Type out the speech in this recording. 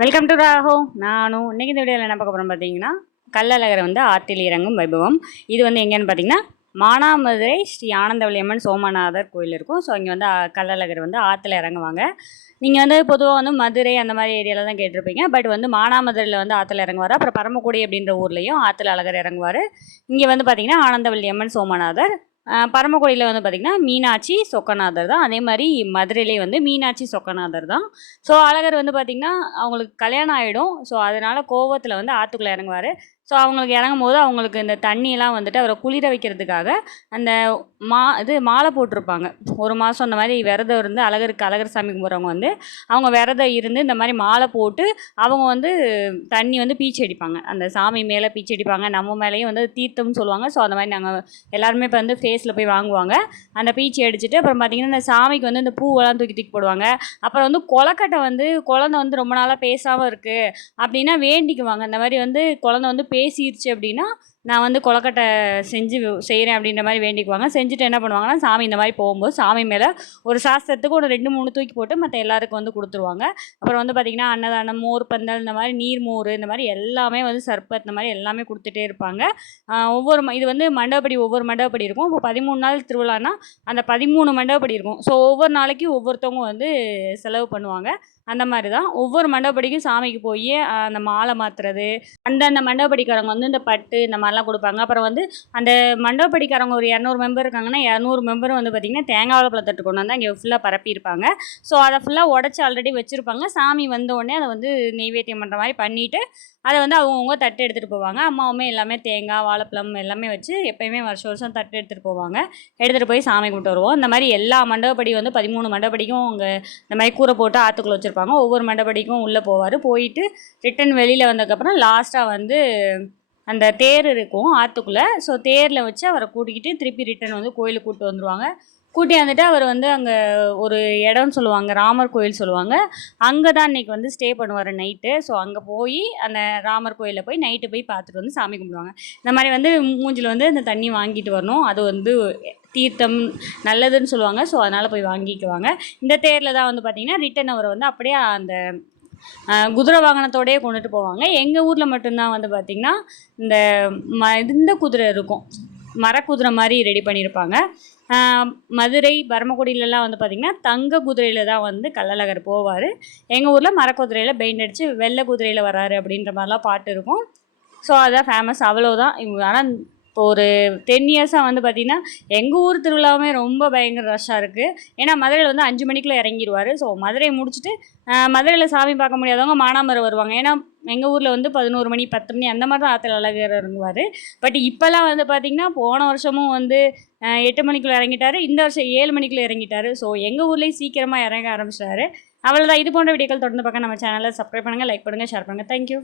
Welcome to ராஹோ. நானும் இன்றைக்கி இந்த வீடியோவில் என்ன பார்க்க போகிறோம் பார்த்தீங்கன்னா, கள்ளழகர் வந்து ஆற்றில் இறங்கும் வைபவம். இது வந்து எங்கேன்னு பார்த்தீங்கன்னா, மானாமதுரை ஸ்ரீ ஆனந்தவல்லியம்மன் சோமநாதர் கோயில் இருக்கும். ஸோ இங்கே வந்து கள்ளழகர் வந்து ஆற்றுல இறங்குவாங்க. நீங்கள் வந்து பொதுவாக வந்து மதுரை அந்த மாதிரி ஏரியாவில் தான் கேட்டிருப்பீங்க. பட் வந்து மானாமதுரையில் வந்து ஆற்றுல இறங்குவார். அப்புறம் பரமக்குடி அப்படின்ற ஊர்லேயும் ஆற்றுல அழகர் இறங்குவார். இங்கே வந்து பார்த்திங்கன்னா ஆனந்தவல்லியம்மன் சோமநாதர், பரமக்குடியில் வந்து பார்த்திங்கன்னா மீனாட்சி சொக்கநாதர் தான். அதே மாதிரி மதுரையிலே வந்து மீனாட்சி சொக்கநாதர் தான். ஸோ அழகர் வந்து பார்த்திங்கன்னா அவங்களுக்கு கல்யாணம் ஆகிடும். ஸோ அதனால் கோவத்தில் வந்து ஆற்றுக்குள்ளே இறங்குவார். ஸோ அவங்களுக்கு இறங்கும் போது அவங்களுக்கு இந்த தண்ணியெல்லாம் வந்துட்டு அவரை குளிர வைக்கிறதுக்காக அந்த மாலை போட்டிருப்பாங்க. ஒரு மாதம் அந்த மாதிரி விரதம் இருந்து அழகர் சாமி கும்பிட்றவங்க வந்து அவங்க விரதம் இருந்து இந்த மாதிரி மாலை போட்டு அவங்க வந்து தண்ணி வந்து பீச்சு அடிப்பாங்க. அந்த சாமி மேலே பீச்சு அடிப்பாங்க. நம்ம மேலேயும் வந்து தீர்த்தம்னு சொல்லுவாங்க. ஸோ அந்த மாதிரி நாங்கள் எல்லாருமே இப்போ வந்து ஃபேஸில் போய் வாங்குவாங்க. அந்த பீச்சு அடிச்சுட்டு அப்புறம் பார்த்திங்கன்னா இந்த சாமிக்கு வந்து இந்த பூவெல்லாம் தூக்கி போடுவாங்க. அப்புறம் வந்து கொலக்கட்டை வந்து குழந்தை வந்து ரொம்ப நாளாக பேசாமல் இருக்குது அப்படின்னா வேண்டிக்குவாங்க. இந்த மாதிரி வந்து குழந்தை வந்து பேசிடுச்சு அப்படின்னா நான் வந்து கொலக்கட்டை செய்கிறேன் அப்படின்ற மாதிரி வேண்டிக்குவாங்க. செஞ்சுட்டு என்ன பண்ணுவாங்கன்னா, சாமி இந்த மாதிரி போகும்போது சாமி மேலே ஒரு சாஸ்திரத்துக்கு ஒரு 2-3 தூக்கி போட்டு மற்ற எல்லாருக்கும் வந்து கொடுத்துருவாங்க. அப்புறம் வந்து பார்த்திங்கன்னா அன்னதானம், மோர் பந்தல், இந்த மாதிரி நீர் மோர், இந்த மாதிரி எல்லாமே வந்து சர்பத், இந்த மாதிரி எல்லாமே கொடுத்துட்டே இருப்பாங்க. இது வந்து மண்டபப்படி ஒவ்வொரு மண்டபப்படி இருக்கும். இப்போ 13 நாள் திருவிழானா அந்த 13 மண்டபப்படி இருக்கும். ஸோ ஒவ்வொரு நாளைக்கு ஒவ்வொருத்தவங்க வந்து செலவு பண்ணுவாங்க. அந்த மாதிரி தான் ஒவ்வொரு மண்டபப்படிக்கும் சாமிக்கு போய் அந்த மாலை மாற்றுறது, அந்தந்த மண்டபப்படிக்காரங்க வந்து இந்த பட்டு இந்த மாதிரிலாம் கொடுப்பாங்க. அப்புறம் வந்து அந்த மண்டபப்படிக்காரங்க ஒரு 200 மெம்பர் இருக்காங்கன்னா 200 மெம்பரும் வந்து பார்த்திங்கன்னா தேங்காய் பழத்தட்டு கொண்டு வந்தால் இங்கே ஃபுல்லாக பரப்பியிருப்பாங்க. ஸோ அதை ஃபுல்லாக உடச்சி ஆல்ரெடி வச்சுருப்பாங்க. சாமி வந்த உடனே அதை வந்து நெய்வேத்தியம் பண்ணுற மாதிரி பண்ணிவிட்டு அதை வந்து அவங்கவுங்க தட்டு எடுத்துகிட்டு போவாங்க. அம்மாவுமே எல்லாமே தேங்காய், வாழைப்பழம் எல்லாமே வச்சு எப்போயுமே வருஷம் தட்டு எடுத்துகிட்டு போவாங்க. எடுத்துகிட்டு போய் சாமி கும்பிட்டு வருவோம். இந்த மாதிரி எல்லா மண்டபப்படி வந்து 13 மண்டபப்படிக்கும் அங்கே இந்த மாதிரி கூரை போட்டு ஆற்றுக்குள்ளே வச்சுருப்பாங்க. ஒவ்வொரு மண்டபப்படிக்கும் உள்ளே போவார். போயிட்டு ரிட்டன் வெளியில் வந்ததுக்கப்புறம் லாஸ்ட்டாக வந்து அந்த தேர் இருக்கும் ஆற்றுக்குள்ளே. ஸோ தேரில் வச்சு அவரை கூட்டிக்கிட்டு திருப்பி ரிட்டன் வந்து கோயிலுக்கு கூப்பிட்டு வந்துடுவாங்க. கூட்டி வந்துட்டு அவர் வந்து அங்கே ஒரு இடம்னு சொல்லுவாங்க, ராமர் கோயில் சொல்லுவாங்க. அங்கே தான் இன்றைக்கி வந்து ஸ்டே பண்ணுவார் நைட்டு. ஸோ அங்கே போய் அந்த ராமர் கோயிலில் போய் நைட்டு போய் பார்த்துட்டு வந்து சாமி கும்பிடுவாங்க. இந்த மாதிரி வந்து மூஞ்சில் வந்து இந்த தண்ணி வாங்கிட்டு வரணும். அது வந்து தீர்த்தம் நல்லதுன்னு சொல்லுவாங்க. ஸோ அதனால் போய் வாங்கிக்குவாங்க. இந்த தேரில் தான் வந்து பார்த்திங்கன்னா ரிட்டன் அவரை வந்து அப்படியே அந்த குதிரை வாகனத்தோடையே கொண்டுட்டு போவாங்க. எங்கள் ஊரில் மட்டும்தான் வந்து பார்த்திங்கன்னா இந்த குதிரை இருக்கும், மரக்குதிரை மாதிரி ரெடி பண்ணியிருப்பாங்க. மதுரை பரமக்குடியிலலாம் வந்து பார்த்திங்கன்னா தங்க குதிரையில் தான் வந்து கள்ளழகர் போவார். எங்கள் ஊரில் மரக்குதிரையில் பெயிண்ட் அடித்து வெள்ளை குதிரையில் வராரு அப்படின்ற மாதிரிலாம் பாட்டு இருக்கும். ஸோ அதுதான் ஃபேமஸ், அவ்வளோதான். ஆனால் இப்போ ஒரு 10 இயர்ஸாக வந்து பார்த்திங்கன்னா எங்கள் ஊர் திருவிழாவுமே ரொம்ப பயங்கர ரஷ்ஷாக இருக்குது. ஏன்னா மதுரையில் வந்து 5 மணிக்குள்ளே இறங்கிடுவார். ஸோ மதுரையை முடிச்சுட்டு மதுரையில் சாமி பார்க்க முடியாதவங்க மானாமதுரை வருவாங்க. ஏன்னா எங்கள் ஊரில் வந்து 11 மணி 10 மணி அந்த மாதிரி தான் ஆற்றுல அழகர் இறங்குவார். பட் இப்போல்லாம் வந்து பார்த்திங்கன்னா போன வருஷமும் வந்து 8 மணிக்குள்ளே இறங்கிட்டார். இந்த வருஷம் 7 மணிக்குள்ளே இறங்கிட்டார். ஸோ எங்கள் ஊர்லேயும் சீக்கிரமாக இறங்க ஆரம்பிச்சிட்டாரு. அவ்வளோதான். இது போன்ற வீடியோக்கள் தொடர்ந்து பார்க்க நம்ம சேனலை சப்ஸ்கிரைப் பண்ணுங்கள், லைக் பண்ணுங்கள், ஷேர் பண்ணுங்கள். தேங்க்யூ.